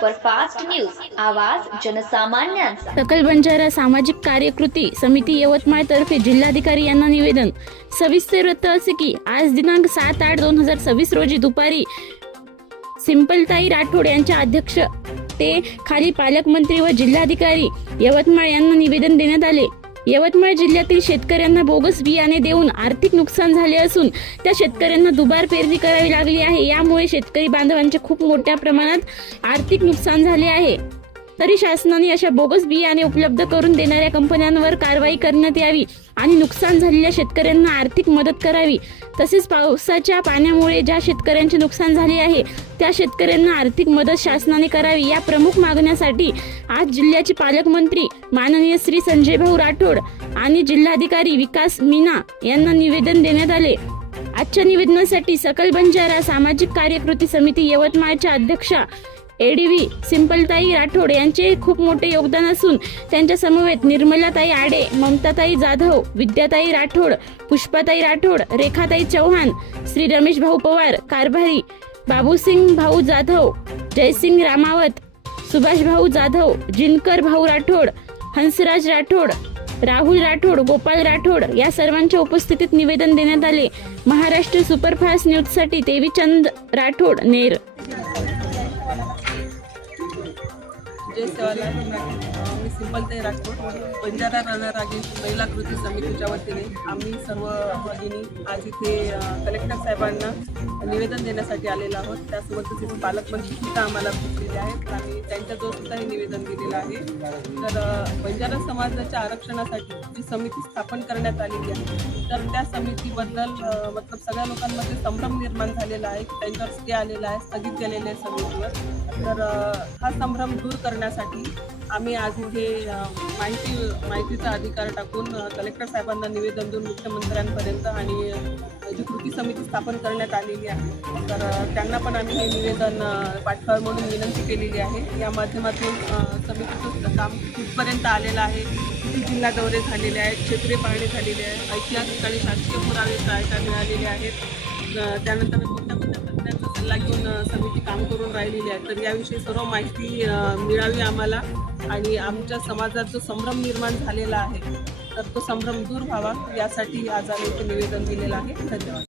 Superfast news, आवाज जनसामान्यांचा। सकल बंजारा सामाजिक कार्यकृती समिती यवतमाळ तर्फे जिल्हाधिकारी यांना निवेदन। सविस्तर वृत्त असे की आज दिनांक 7/8/2026 रोजी दुपारी सिंपलताई राठोड यांच्या अध्यक्षते खाली पालकमंत्री व जिल्हाधिकारी यवतमाळ यांना निवेदन देण्यात आले। यवतमाळ जिल्ह्यातील शेतकऱ्यांना बोगस बियाणे देऊन आर्थिक नुकसान झाले असून त्या शेतकऱ्यांना दुबार पेरणी करावी लागली आहे। यामुळे शेतकरी बांधवांचे खूप मोठ्या प्रमाणात आर्थिक नुकसान झाले आहे। तरी शासनाने अशा बोगस बियाणे उपलब्ध करून देणाऱ्या कंपन्यांवर कारवाई करण्यात यावी आणि नुकसान झालेल्या शेतकऱ्यांना आर्थिक मदत करावी। तसेच पावसाच्या पाण्यामुळे ज्या शेतकऱ्यांचे नुकसान झाले आहे त्या शेतकऱ्यांना आर्थिक मदत शासनाने करावी। या प्रमुख मागण्यासाठी आज जिल्ह्याचे पालकमंत्री माननीय श्री संजय भाऊ राठोड आणि जिल्हाधिकारी विकास मीना यांना निवेदन देण्यात आले। आजच्या निवेदनासाठी सकल बंजारा सामाजिक कार्यकृती समिती यवतमाळच्या अध्यक्षा एडीव्ही सिंपलताई राठोड यांचे खूप मोठे योगदान असून त्यांच्या समवेत निर्मलाताई आडे, ममताताई जाधव, विद्याताई राठोड, पुष्पाताई राठोड, रेखाताई चौहान, श्री रमेश भाऊ पवार कारभारी, बाबूसिंग भाऊ जाधव, जयसिंग रामावत, सुभाष भाऊ जाधव, जिनकर भाऊ राठोड, हंसराज राठोड, राहुल राठोड, गोपाल राठोड या सर्वांच्या उपस्थितीत निवेदन देण्यात आले। महाराष्ट्र सुपरफास्ट न्यूजसाठी देवीचंद राठोड, नेर। जय सेवालाल। मी सिंपलताई राठोड, बंजारा रणरागी महिला कृती समितीच्या वतीने आम्ही सर्व भगिनी आज इथे कलेक्टर साहेबांना निवेदन देण्यासाठी आलेलो आहोत। त्यासोबतच इथे पालकमंत्री सुद्धा आम्हाला भेटलेले आहेत आणि त्यांच्याजवळ सुद्धा हे निवेदन दिलेलं आहे। तर बंजारा समाजाच्या आरक्षणासाठी जी समिती स्थापन करण्यात आलेली आहे तर त्या समितीबद्दल मतलब सगळ्या लोकांमध्ये संभ्रम निर्माण झालेला आहे की त्यांच्यावर स्टे आलेला आहे, स्थगित केलेले आहे समितीवर। तर हा संभ्रम दूर करण्यासाठी आम्ही आज इथे माहितीचा अधिकार टाकून कलेक्टर साहेबांना निवेदन देऊन मुख्यमंत्र्यांपर्यंत आणि जी कृती समिती स्थापन करण्यात आलेली आहे तर त्यांना पण आम्ही हे निवेदन पाठवावं म्हणून विनंती केलेली आहे। या माध्यमातून समितीचं काम कुठपर्यंत आलेलं आहे, किती जिल्हा दौरे झालेले आहेत, क्षेत्रीय पाहणी झालेली आहे, ऐतिहासिक आणि शासकीय पुरावे काय मिळालेले आहेत, त्यानंतर कोणत्या तज्ञांचा सल्ला घेऊन समिती काम करून राहिलेली आहे। तर याविषयी सर्व माहिती मिळावी आम्हाला आणि आमच्या समाजात जो संभ्रम निर्माण झालेला आहे तर तो संभ्रम दूर व्हावा यासाठी आज आम्ही इथे निवेदन दिलेलं आहे। धन्यवाद।